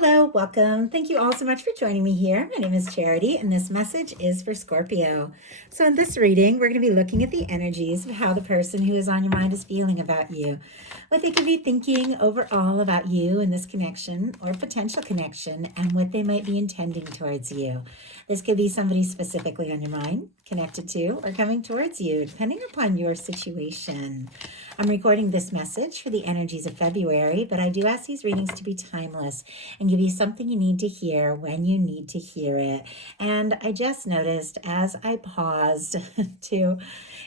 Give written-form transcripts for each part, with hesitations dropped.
Hello, welcome. Thank you all so much for joining me here. My name is Charity, and this message is for Scorpio. So, in this reading, we're going to be looking at the energies of how the person who is on your mind is feeling about you, what they could be thinking overall about you and this connection or potential connection, and what they might be intending towards you. This could be somebody specifically on your mind, connected to, or coming towards you, depending upon your situation. I'm recording this message for the energies of February, but I do ask these readings to be timeless and give you something you need to hear when you need to hear it. And I just noticed as I paused to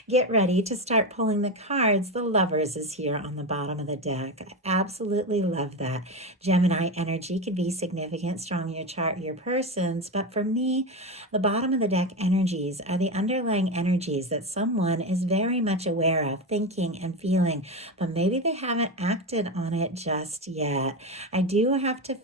get ready to start pulling the cards, the Lovers is here on the bottom of the deck. I absolutely love that. Gemini energy could be significant, strong in your chart, your persons, but for me, the bottom of the deck energies are the underlying energies that someone is very much aware of, thinking and feeling, but maybe they haven't acted on it just yet. I do have to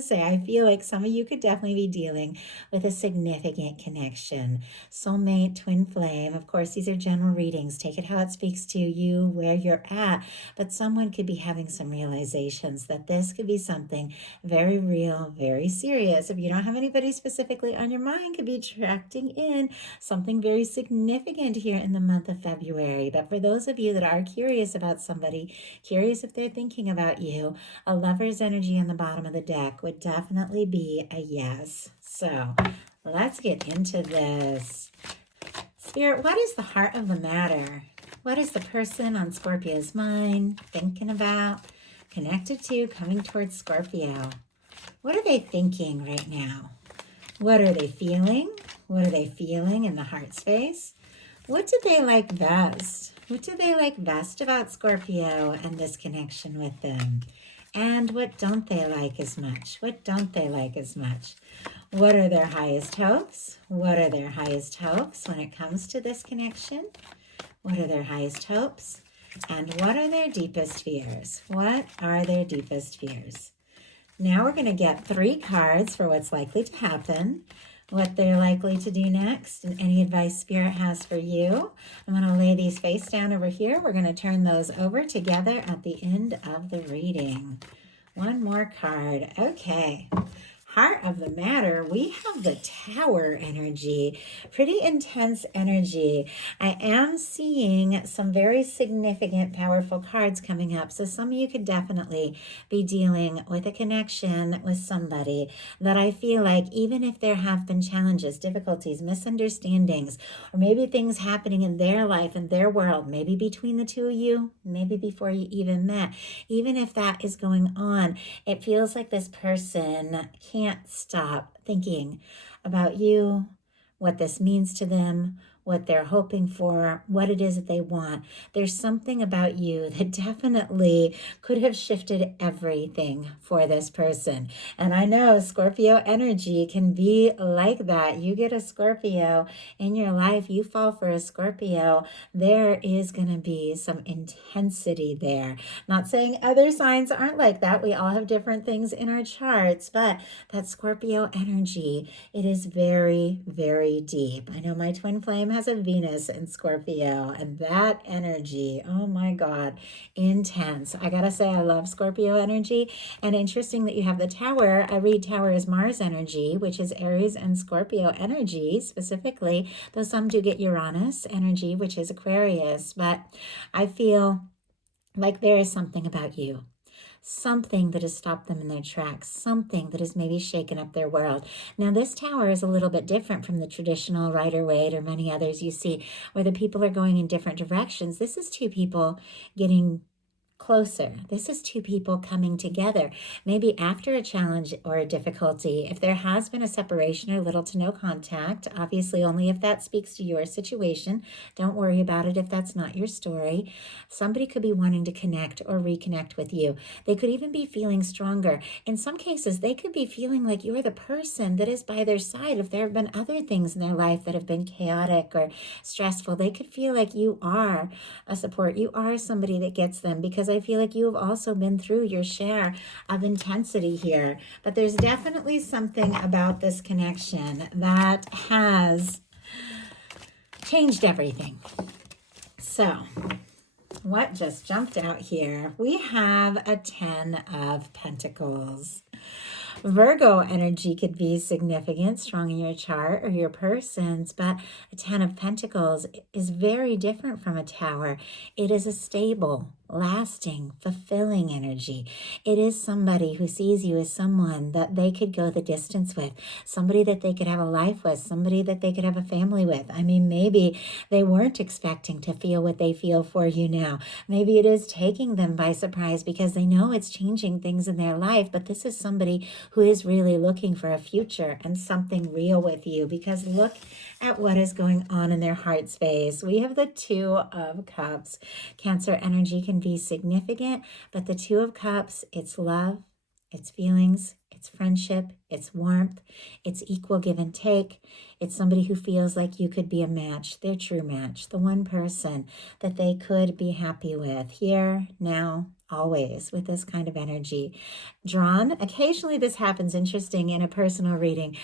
say, I feel like some of you could definitely be dealing with a significant connection. Soulmate, twin flame, of course, these are general readings. Take it how it speaks to you, where you're at, but someone could be having some realizations that this could be something very real, very serious. If you don't have anybody specifically on your mind, could be attracting in something very significant here in the month of February. But for those of you that are curious about somebody, curious if they're thinking about you, a Lover's energy on the bottom of the deck would definitely be a yes. So let's get into this. Spirit, what is the heart of the matter? What is the person on Scorpio's mind thinking about, connected to, coming towards Scorpio? What are they thinking right now? What are they feeling? What are they feeling in the heart space? What do they like best? What do they like best about Scorpio and this connection with them? And what don't they like as much? What don't they like as much? What are their highest hopes? What are their highest hopes when it comes to this connection? What are their highest hopes? And what are their deepest fears? What are their deepest fears? Now we're going to get 3 cards for what's likely to happen, what they're likely to do next, and any advice Spirit has for you. I'm going to lay these face down over here. We're going to turn those over together at the end of the reading. One more card. Okay. Heart of the matter, we have the Tower energy, pretty intense energy. I am seeing some very significant, powerful cards coming up. So some of you could definitely be dealing with a connection with somebody that I feel like even if there have been challenges, difficulties, misunderstandings, or maybe things happening in their life, in their world, maybe between the two of you, maybe before you even met, even if that is going on, it feels like this person can't stop thinking about you, what this means to them, what they're hoping for, what it is that they want. There's something about you that definitely could have shifted everything for this person. And I know Scorpio energy can be like that. You get a Scorpio in your life, you fall for a Scorpio, there is going to be some intensity there. Not saying other signs aren't like that. We all have different things in our charts, but that Scorpio energy, it is very, very deep. I know my twin flame has a Venus in Scorpio, and that energy, oh my God, intense. I gotta say, I love Scorpio energy, and interesting that you have the Tower. I read Tower as Mars energy, which is Aries and Scorpio energy specifically, though some do get Uranus energy, which is Aquarius, but I feel like there is something about you, something that has stopped them in their tracks, something that has maybe shaken up their world. Now, this Tower is a little bit different from the traditional Rider-Waite or many others you see where the people are going in different directions. This is 2 people getting closer. This is 2 people coming together, maybe after a challenge or a difficulty. If there has been a separation or little to no contact, obviously only if that speaks to your situation. Don't worry about it if that's not your story. Somebody could be wanting to connect or reconnect with you. They could even be feeling stronger. In some cases, they could be feeling like you're the person that is by their side. If there have been other things in their life that have been chaotic or stressful, they could feel like you are a support. You are somebody that gets them, because I feel like you have also been through your share of intensity here. But there's definitely something about this connection that has changed everything. So What just jumped out here? We have a 10 of Pentacles. Virgo energy could be significant, strong in your chart or your person's, but a 10 of Pentacles is very different from a Tower. It is a stable, lasting, fulfilling energy. It is somebody who sees you as someone that they could go the distance with, somebody that they could have a life with, somebody that they could have a family with. I mean, maybe they weren't expecting to feel what they feel for you now. Maybe it is taking them by surprise because they know it's changing things in their life, but this is somebody who is really looking for a future and something real with you, because look at what is going on in their heart space. We have the Two of Cups. Cancer energy can be significant, but the Two of Cups, it's love, it's feelings, it's friendship, it's warmth, it's equal give and take. It's somebody who feels like you could be a match, their true match, the one person that they could be happy with here, now, always, with this kind of energy. Drawn, occasionally this happens, interesting, in a personal reading,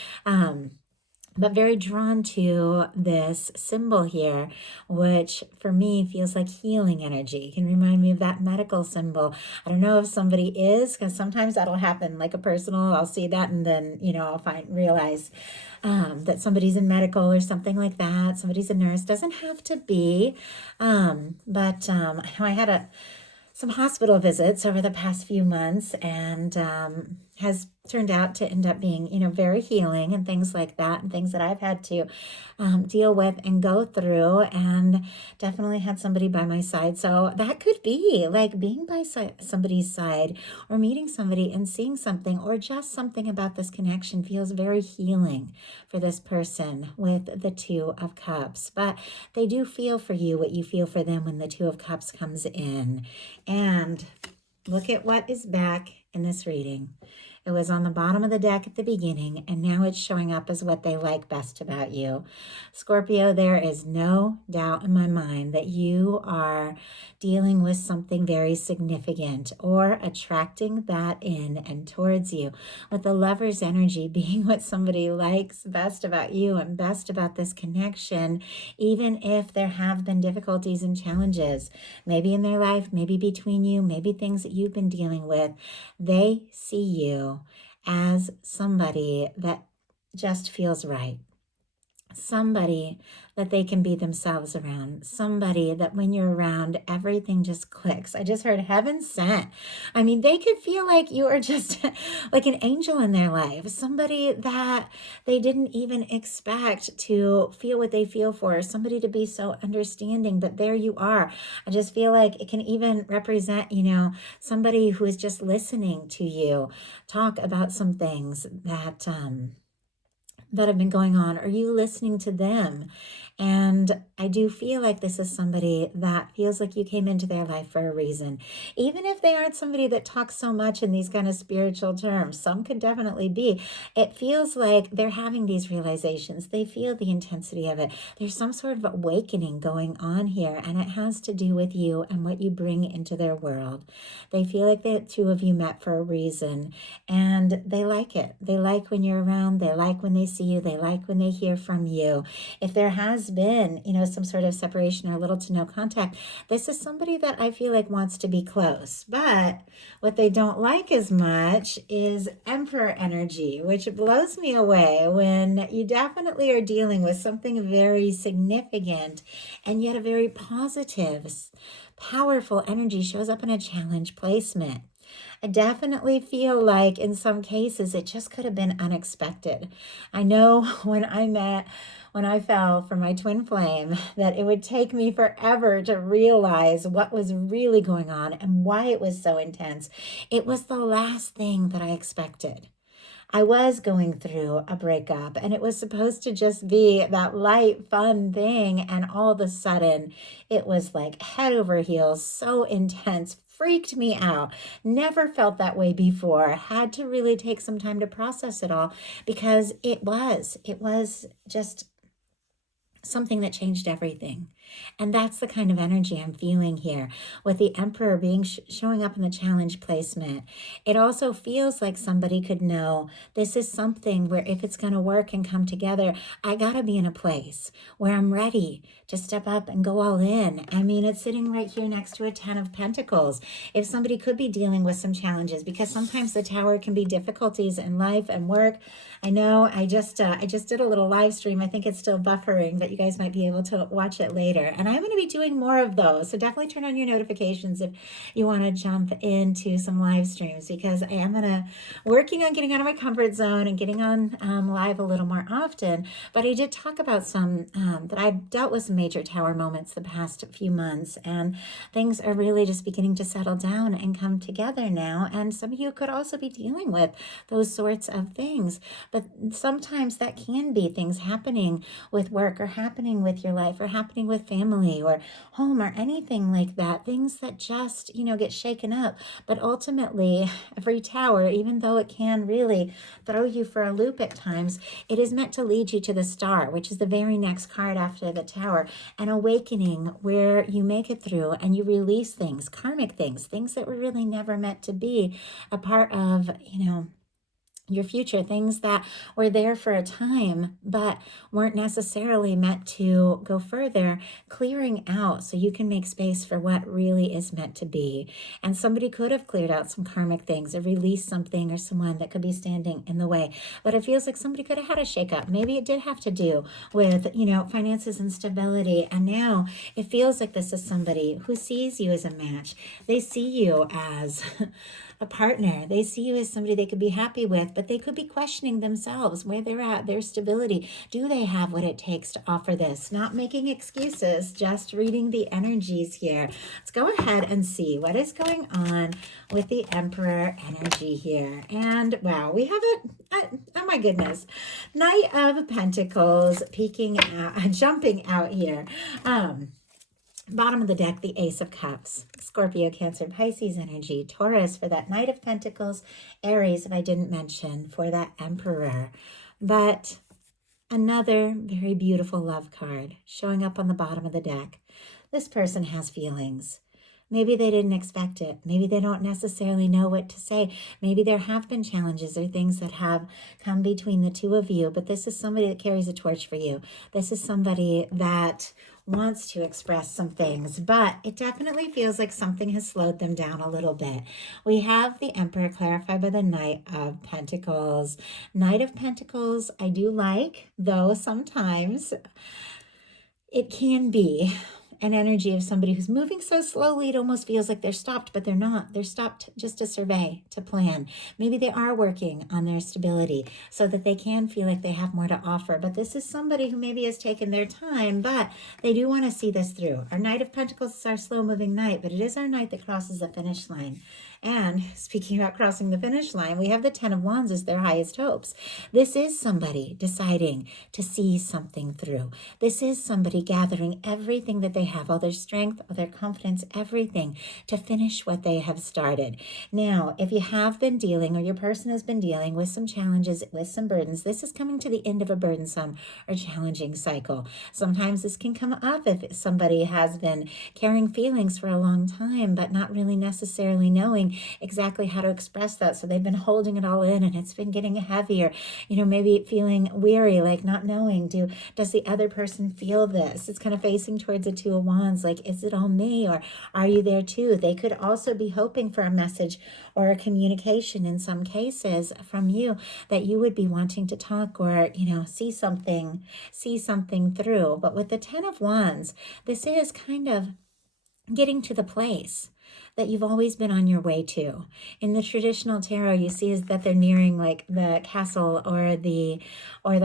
but very drawn to this symbol here, which for me feels like healing energy. It can remind me of that medical symbol. I don't know if somebody is, because sometimes that'll happen, like a personal, I'll see that and then, I'll realize that somebody's in medical or something like that. Somebody's a nurse, doesn't have to be, but I had some hospital visits over the past few months, and has turned out to end up being, very healing and things like that, and things that I've had to deal with and go through, and definitely had somebody by my side. So that could be like being by somebody's side, or meeting somebody and seeing something, or just something about this connection feels very healing for this person with the Two of Cups. But they do feel for you what you feel for them when the Two of Cups comes in. And look at what is back in this reading. It was on the bottom of the deck at the beginning, and now it's showing up as what they like best about you. Scorpio, there is no doubt in my mind that you are dealing with something very significant, or attracting that in and towards you, with the Lover's energy being what somebody likes best about you and best about this connection, even if there have been difficulties and challenges, maybe in their life, maybe between you, maybe things that you've been dealing with. They see you as somebody that just feels right, somebody that they can be themselves around, somebody that when you're around, everything just clicks. I just heard heaven sent. I mean, they could feel like you are just like an angel in their life, somebody that they didn't even expect to feel what they feel for, somebody to be so understanding, but there you are. I just feel like it can even represent, somebody who is just listening to you talk about some things that have been going on, or you listening to them. And I do feel like this is somebody that feels like you came into their life for a reason. Even if they aren't somebody that talks so much in these kind of spiritual terms, some could definitely be. It feels like they're having these realizations. They feel the intensity of it. There's some sort of awakening going on here, and it has to do with you and what you bring into their world. They feel like the two of you met for a reason, and they like it. They like when you're around. They like when they see you. They like when they hear from you. If there has been, some sort of separation or little to no contact, this is somebody that I feel like wants to be close. But what they don't like as much is Emperor energy, which blows me away when you definitely are dealing with something very significant, and yet a very positive, powerful energy shows up in a challenge placement. I definitely feel like in some cases it just could have been unexpected. I know when I fell from my twin flame, that it would take me forever to realize what was really going on and why it was so intense. It was the last thing that I expected. I was going through a breakup, and it was supposed to just be that light, fun thing. And all of a sudden it was like head over heels, so intense, freaked me out. Never felt that way before. Had to really take some time to process it all, because it was just something that changed everything. And that's the kind of energy I'm feeling here with the Emperor being showing up in the challenge placement. It also feels like somebody could know this is something where if it's going to work and come together, I got to be in a place where I'm ready to step up and go all in. I mean, it's sitting right here next to a 10 of Pentacles. If somebody could be dealing with some challenges, because sometimes the Tower can be difficulties in life and work. I know I just did a little live stream. I think it's still buffering, but you guys might be able to watch it later. And I'm going to be doing more of those. So definitely turn on your notifications if you want to jump into some live streams, because I am working on getting out of my comfort zone and getting on live a little more often. But I did talk about some that I've dealt with some major Tower moments the past few months, and things are really just beginning to settle down and come together now. And some of you could also be dealing with those sorts of things. But sometimes that can be things happening with work or happening with your life or happening with family or home or anything like that. Things that just, get shaken up. But ultimately, every Tower, even though it can really throw you for a loop at times, it is meant to lead you to the Star, which is the very next card after the Tower, an awakening where you make it through and you release things, karmic things, things that were really never meant to be a part of, your future, things that were there for a time but weren't necessarily meant to go further, clearing out so you can make space for what really is meant to be. And somebody could have cleared out some karmic things or released something or someone that could be standing in the way. But it feels like somebody could have had a shakeup. Maybe it did have to do with, finances and stability. And now it feels like this is somebody who sees you as a match. They see you as a partner. They see you as somebody they could be happy with, but they could be questioning themselves, where they're at, their stability. Do they have what it takes to offer this? Not making excuses, just reading the energies here. Let's go ahead and see what is going on with the Emperor energy here. And wow, we have oh my goodness, Knight of Pentacles peeking out, jumping out here. Bottom of the deck, the Ace of Cups, Scorpio, Cancer, Pisces energy, Taurus for that Knight of Pentacles, Aries, if I didn't mention, for that Emperor. But another very beautiful love card showing up on the bottom of the deck. This person has feelings. Maybe they didn't expect it. Maybe they don't necessarily know what to say. Maybe there have been challenges or things that have come between the two of you, but this is somebody that carries a torch for you. This is somebody that wants to express some things, but it definitely feels like something has slowed them down a little bit. We have the Emperor clarified by the Knight of Pentacles. Knight of Pentacles, I do like, though sometimes it can be an energy of somebody who's moving so slowly it almost feels like they're stopped, but they're not. They're stopped just to survey, to plan. Maybe they are working on their stability so that they can feel like they have more to offer. But this is somebody who maybe has taken their time, but they do want to see this through. Our Knight of Pentacles is our slow-moving knight, but it is our knight that crosses the finish line. And speaking about crossing the finish line, we have the Ten of Wands as their highest hopes. This is somebody deciding to see something through. This is somebody gathering everything that they have, all their strength, all their confidence, everything to finish what they have started. Now, if you have been dealing or your person has been dealing with some challenges, with some burdens, this is coming to the end of a burdensome or challenging cycle. Sometimes this can come up if somebody has been carrying feelings for a long time, but not really necessarily knowing exactly how to express that. So they've been holding it all in and it's been getting heavier, maybe feeling weary, like not knowing, does the other person feel this? It's kind of facing towards the Two of Wands, like, is it all me or are you there too? They could also be hoping for a message or a communication in some cases from you, that you would be wanting to talk or, see something through. But with the Ten of Wands, this is kind of getting to the place that you've always been on your way to. In the traditional tarot, you see is that they're nearing like the castle or the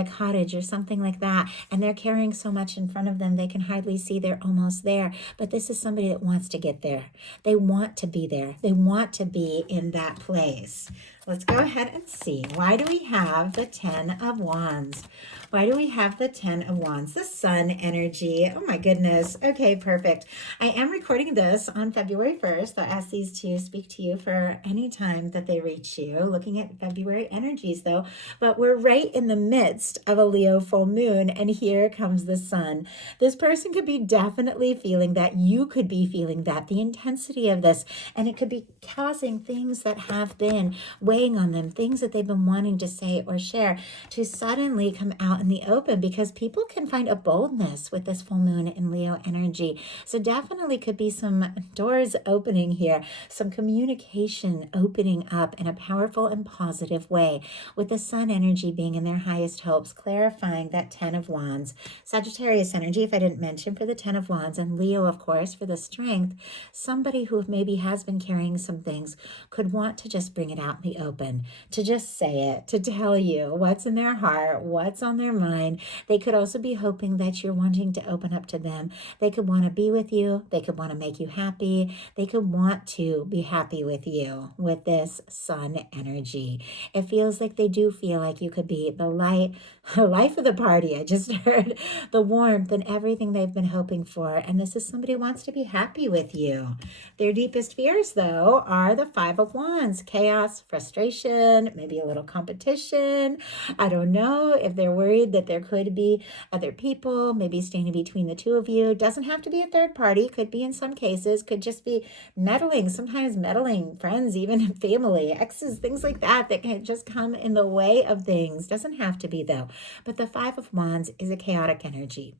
cottage or something like that, and they're carrying so much in front of them they can hardly see they're almost there. But this is somebody that wants to get there. They want to be there. They want to be in that place. Let's go ahead and see. Why do we have the Ten of Wands? Why do we have the Ten of Wands? The Sun energy. Oh my goodness. Okay, perfect. I am recording this on February 1st. So I ask these to speak to you for any time that they reach you. Looking at February energies though, but we're right in the midst of a Leo full moon, and here comes the sun. This person could be definitely feeling that. You could be feeling that, the intensity of this, and it could be causing things that have been weighing on them, things that they've been wanting to say or share, to suddenly come out in the open, because people can find a boldness with this full moon in Leo energy. So definitely could be some doors opening here, some communication opening up in a powerful and positive way, with the sun energy being in their highest hopes, clarifying that 10 of Wands. Sagittarius energy, if I didn't mention, for the 10 of Wands, and Leo, of course, for the strength. Somebody who maybe has been carrying some things could want to just bring it out in the open, to just say it, to tell you what's in their heart, what's on their mind. They could also be hoping that you're wanting to open up to them. They could want to be with you. They could want to make you happy. They could want to be happy with you with this sun energy. It feels like they do feel like you could be the life of the party. I just heard the warmth and everything they've been hoping for. And this is somebody who wants to be happy with you. Their deepest fears, though, are the 5 of Wands, chaos, frustration, maybe a little competition. I don't know if they're worried that there could be other people, maybe standing between the two of you. Doesn't have to be a third party, could be in some cases, could just be meddling, sometimes meddling friends, even family, exes, things like that can just come in the way of things. Doesn't have to be, though. But the 5 of Wands is a chaotic energy.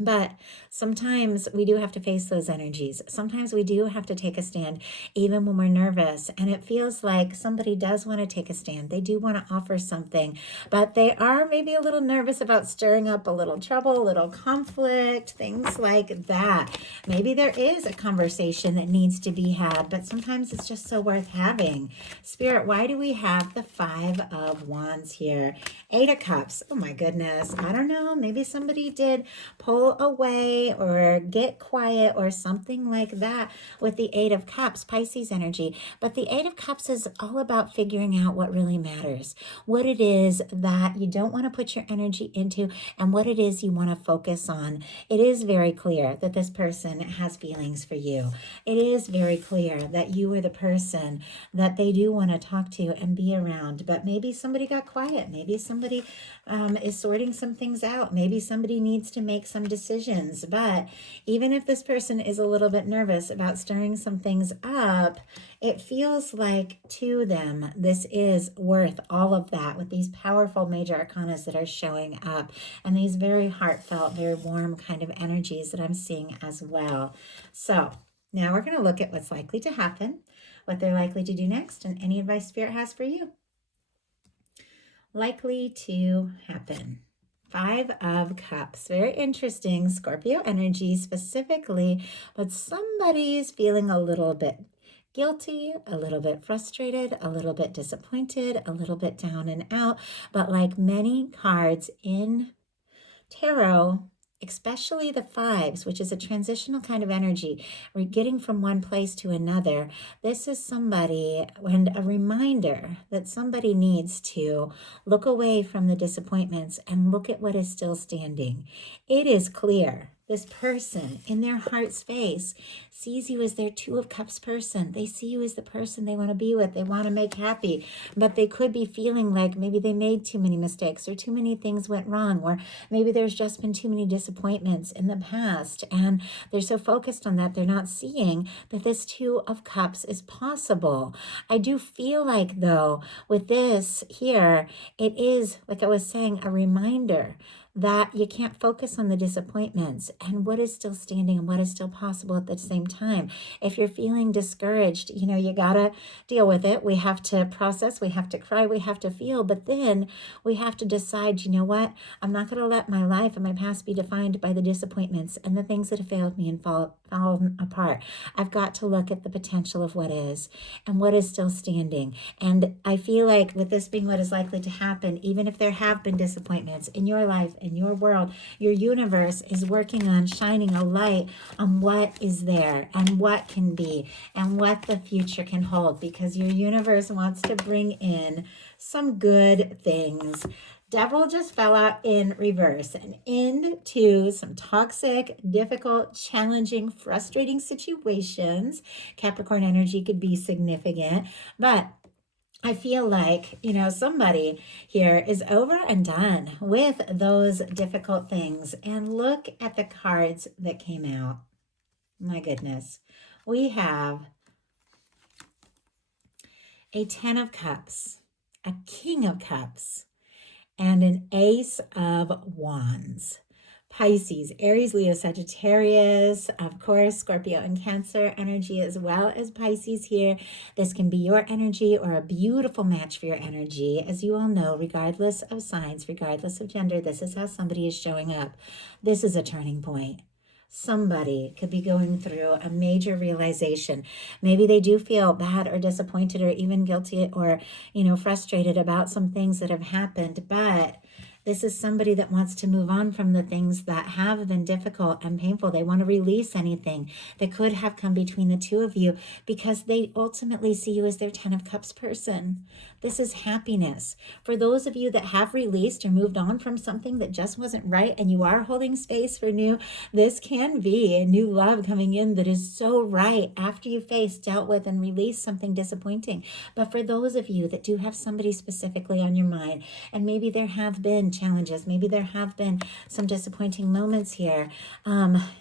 But sometimes we do have to face those energies. Sometimes we do have to take a stand, even when we're nervous. And it feels like somebody does want to take a stand. They do want to offer something, but they are maybe a little nervous about stirring up a little trouble, a little conflict, things like that. Maybe there is a conversation that needs to be had, but sometimes it's just so worth having. Spirit, why do we have the 5 of Wands here? 8 of Cups. Oh my goodness. I don't know. Maybe somebody did pull away or get quiet or something like that with the 8 of Cups, Pisces energy. But the 8 of Cups is all about figuring out what really matters, what it is that you don't want to put your energy into, and what it is you want to focus on. It is very clear that this person has feelings for you. It is very clear that you are the person that they do want to talk to and be around. But maybe somebody got quiet. Maybe somebody is sorting some things out. Maybe somebody needs to make some decisions. But even if this person is a little bit nervous about stirring some things up, it feels like to them this is worth all of that, with these powerful major arcanas that are showing up and these very heartfelt, very warm kind of energies that I'm seeing as well. So now we're going to look at what's likely to happen, what they're likely to do next, and any advice Spirit has for you. Likely to happen. 5 of Cups. Very interesting. Scorpio energy specifically, but somebody's feeling a little bit guilty, a little bit frustrated, a little bit disappointed, a little bit down and out. But like many cards in tarot, especially the 5s, which is a transitional kind of energy, we're getting from one place to another. This is somebody, and a reminder that somebody needs to look away from the disappointments and look at what is still standing. It is clear this person in their heart space sees you as their 2 of Cups person. They see you as the person they want to be with, they want to make happy, but they could be feeling like maybe they made too many mistakes, or too many things went wrong, or maybe there's just been too many disappointments in the past, and they're so focused on that they're not seeing that this 2 of Cups is possible. I do feel like, though, with this here, it is, like I was saying, a reminder that you can't focus on the disappointments and what is still standing and what is still possible at the same time. If you're feeling discouraged, you gotta deal with it. We have to process, we have to cry, we have to feel, but then we have to decide, you know what? I'm not gonna let my life and my past be defined by the disappointments and the things that have failed me and fallen apart. I've got to look at the potential of what is and what is still standing. And I feel like with this being what is likely to happen, even if there have been disappointments in your life, in your world, your universe is working on shining a light on what is there and what can be and what the future can hold, because your universe wants to bring in some good things. Devil just fell out in reverse and into some toxic, difficult, challenging, frustrating situations. Capricorn energy could be significant, but I feel like, somebody here is over and done with those difficult things. And look at the cards that came out. My goodness. We have a 10 of Cups, a King of Cups, and an Ace of Wands. Pisces, Aries, Leo, Sagittarius, of course, Scorpio and Cancer energy, as well as Pisces here. This can be your energy or a beautiful match for your energy. As you all know, regardless of signs, regardless of gender, this is how somebody is showing up. This is a turning point. Somebody could be going through a major realization. Maybe they do feel bad or disappointed or even guilty or, frustrated about some things that have happened, but this is somebody that wants to move on from the things that have been difficult and painful. They want to release anything that could have come between the two of you because they ultimately see you as their 10 of Cups person. This is happiness. For those of you that have released or moved on from something that just wasn't right and you are holding space for new, this can be a new love coming in that is so right after you faced, dealt with, and released something disappointing. But for those of you that do have somebody specifically on your mind, and maybe there have been challenges, maybe there have been some disappointing moments here,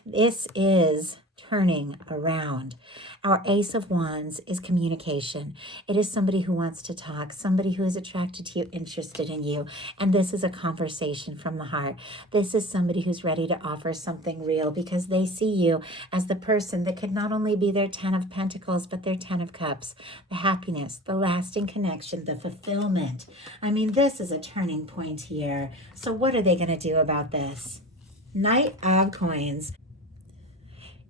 this is turning around. Our Ace of Wands is communication. It is somebody who wants to talk, somebody who is attracted to you, interested in you, and this is a conversation from the heart. This is somebody who's ready to offer something real because they see you as the person that could not only be their 10 of Pentacles, but their 10 of Cups, the happiness, the lasting connection, the fulfillment. I mean, this is a turning point here. So what are they going to do about this? Knight of Coins.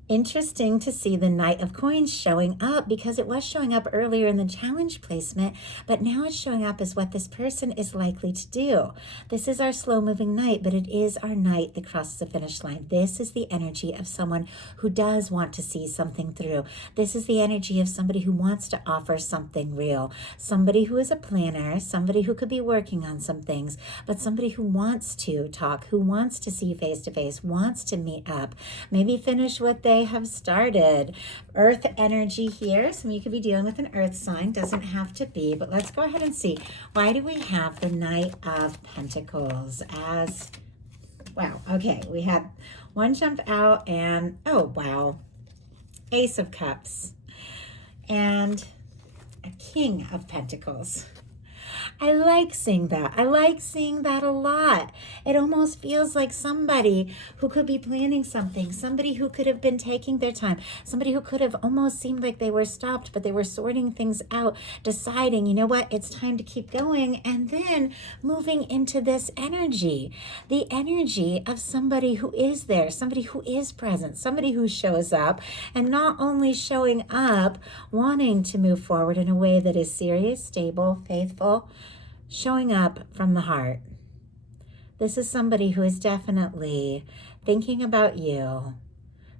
Interesting to see the Knight of Coins showing up because it was showing up earlier in the challenge placement, but now it's showing up as what this person is likely to do. This is our slow-moving knight, but it is our knight that crosses the finish line. This is the energy of someone who does want to see something through. This is the energy of somebody who wants to offer something real, somebody who is a planner, somebody who could be working on some things, but somebody who wants to talk, who wants to see face-to-face, wants to meet up, maybe finish what they have started. Earth energy here, so you could be dealing with an earth sign, doesn't have to be, but let's go ahead and see. Why do we have the Knight of Pentacles as, wow, okay, we had one jump out and, oh wow, Ace of Cups and a King of Pentacles. I like seeing that. I like seeing that a lot. It almost feels like somebody who could be planning something, somebody who could have been taking their time, somebody who could have almost seemed like they were stopped, but they were sorting things out, deciding, you know what, it's time to keep going, and then moving into this energy, the energy of somebody who is there, somebody who is present, somebody who shows up, and not only showing up, wanting to move forward in a way that is serious, stable, faithful, showing up from the heart. This is somebody who is definitely thinking about you,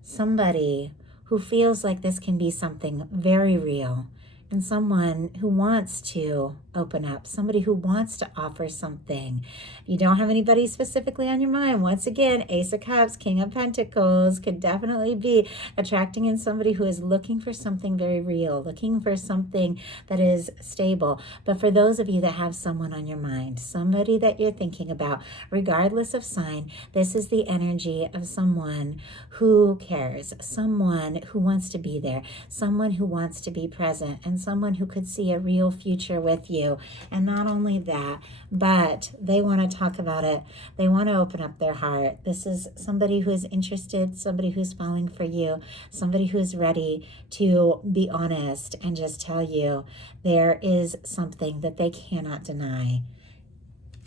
somebody who feels like this can be something very real, and someone who wants to open up, somebody who wants to offer something. If you don't have anybody specifically on your mind, once again, Ace of Cups, King of Pentacles could definitely be attracting in somebody who is looking for something very real, looking for something that is stable. But for those of you that have someone on your mind, somebody that you're thinking about, regardless of sign, this is the energy of someone who cares, someone who wants to be there, someone who wants to be present, and someone who could see a real future with you. And not only that, but they want to talk about it. They want to open up their heart. This is somebody who is interested, somebody who's falling for you, somebody who's ready to be honest and just tell you there is something that they cannot deny.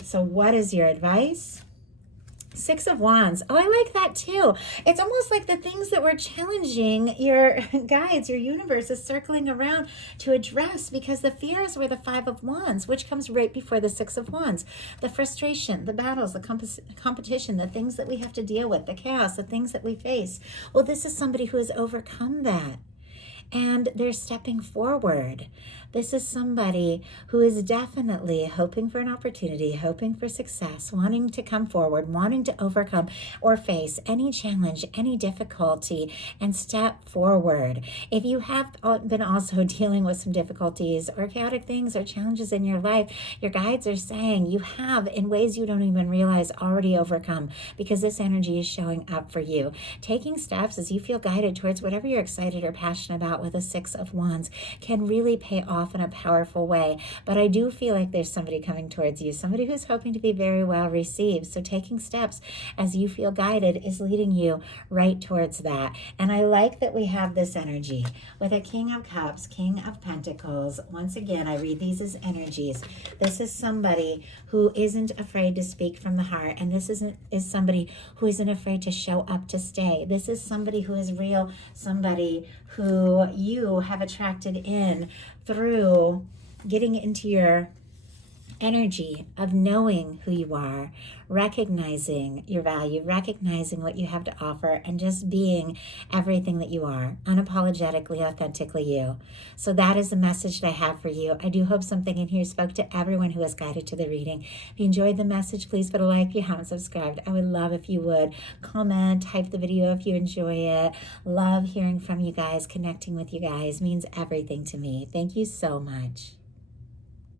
So what is your advice? Six of Wands. Oh, I like that too. It's almost like the things that were challenging your guides, your universe is circling around to address, because the fears were the Five of Wands, which comes right before the Six of Wands. The frustration, the battles, the competition, the things that we have to deal with, the chaos, the things that we face. Well, this is somebody who has overcome that, and they're stepping forward. This is somebody who is definitely hoping for an opportunity, hoping for success, wanting to come forward, wanting to overcome or face any challenge, any difficulty, and step forward. If you have been also dealing with some difficulties or chaotic things or challenges in your life, your guides are saying you have, in ways you don't even realize, already overcome, because this energy is showing up for you. Taking steps as you feel guided towards whatever you're excited or passionate about with a Six of Wands can really pay off in a powerful way. But I do feel like there's somebody coming towards you, somebody who's hoping to be very well received. So taking steps as you feel guided is leading you right towards that. And I like that we have this energy with a King of Cups, King of Pentacles. Once again, I read these as energies. This is somebody who isn't afraid to speak from the heart, and this is somebody who isn't afraid to show up to stay. This is somebody who is real, somebody who you have attracted in through getting into your energy of knowing who you are, recognizing your value, recognizing what you have to offer, and just being everything that you are, unapologetically, authentically you. So that is the message that I have for you. I do hope something in here spoke to everyone who was guided to the reading. If you enjoyed the message, please put a like. If you haven't subscribed, I would love if you would. Comment, type the video if you enjoy it. Love hearing from you guys. Connecting with you guys means everything to me. Thank you so much.